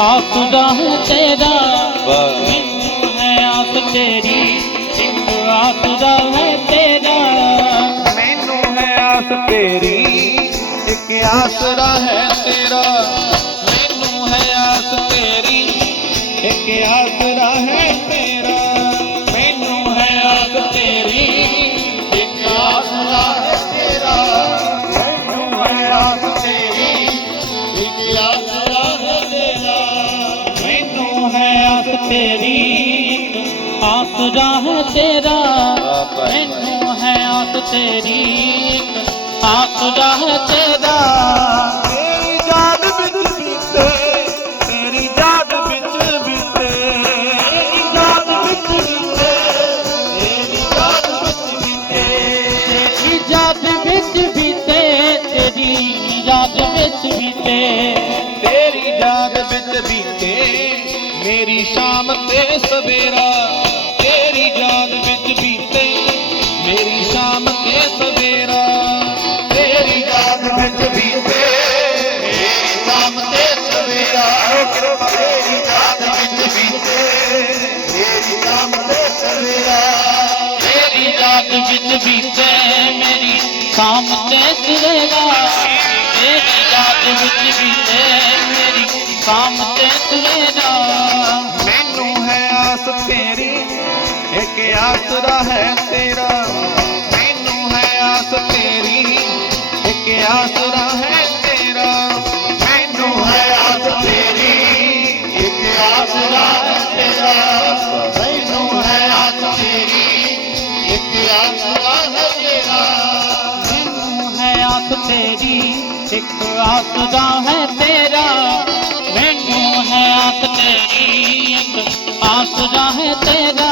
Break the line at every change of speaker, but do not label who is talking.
ਆਸਰਾ ਹੈ ਤੇਰਾ। ਮੈਨੂੰ ਹੈ ਆਸ ਤੇਰੀ। ਇੱਕ ਆਸਰਾ ਹੈ ਤੇਰਾ।
ਮੈਨੂੰ ਹੈ ਆਸ ਤੇਰੀ। ਇੱਕ ਆਸਰਾ ਹੈ ਤੇਰਾ। ਮੈਨੂੰ ਹੈ ਆਸ ਤੇਰੀ ਆਸਰਾ ਹੈ ਤੇਰਾ ਮੈਨੂੰ ਹੈ ਆਸ ਤੇਰੀ। ਆਸਰਾ ਹੈ ਤੇਰਾ। ਤੇਰੀ ਯਾਦ ਵਿੱਚ ਬੀਤੇ ਤੇਰੀ ਯਾਦ ਵਿੱਚ ਬੀਤੇ। ਤੇਰੀ ਯਾਦ ਵਿੱਚ ਬੀਤੇ ਤੇਰੀ ਯਾਦ ਵਿੱਚ ਬੀਤੇ।
ਤੇਰੀ ਯਾਦ ਵਿੱਚ ਬੀਤੇ ਤੇਰੀ ਯਾਦ ਵਿੱਚ ਬੀਤੇ।
ਸਵੇਰਾ ਤੇਰੀ ਯਾਦ ਵਿੱਚ ਬੀਤੇ, ਮੇਰੀ ਸ਼ਾਮ ਤੇ ਸਵੇਰਾ, ਤੇਰੀ ਯਾਦ ਵਿੱਚ ਬੀਤੇ, ਮੇਰੀ ਸ਼ਾਮ ਤੇ ਸਵੇਰਾ, ਤੇਰੀ ਯਾਦ ਵਿੱਚ ਬੀਤੇ, ਮੇਰੀ ਸ਼ਾਮ ਤੇ ਸਵੇਰਾ,
ਤੇਰੀ ਯਾਦ ਵਿੱਚ ਬੀਤੇ, ਮੇਰੀ ਸ਼ਾਮ ਤੇ ਸਵੇਰਾ, ਤੇਰੀ ਯਾਦ ਵਿੱਚ ਬੀਤੇ, ਮੇਰੀ ਸ਼ਾਮ ਤੇ ਸਵੇਰਾ।
ਇੱਕ ਆਸਰਾ ਹੈ ਤੇਰਾ। ਮੈਨੂੰ ਹੈ ਆਸ ਤੇਰੀ, ਇੱਕ ਆਸਰਾ ਹੈ ਤੇਰਾ। ਮੈਨੂੰ ਹੈ ਆਸ ਤੇਰੀ, ਇੱਕ ਆਸਰਾ ਹੈ ਤੇਰਾ। ਮੈਨੂੰ ਹੈ ਆਸ ਤੇਰੀ, ਇੱਕ ਆਸਰਾ ਹੈ ਤੇਰਾ।
ਮੈਨੂੰ ਹੈ ਆਸ ਤੇਰੀ, ਇੱਕ ਆਸਰਾ ਹੈ ਤੇਰਾ। ਮੈਨੂੰ ਹੈ ਆਸ ਤੇਰੀ, ਇੱਕ ਆਸਰਾ ਹੈ ਤੇਰਾ।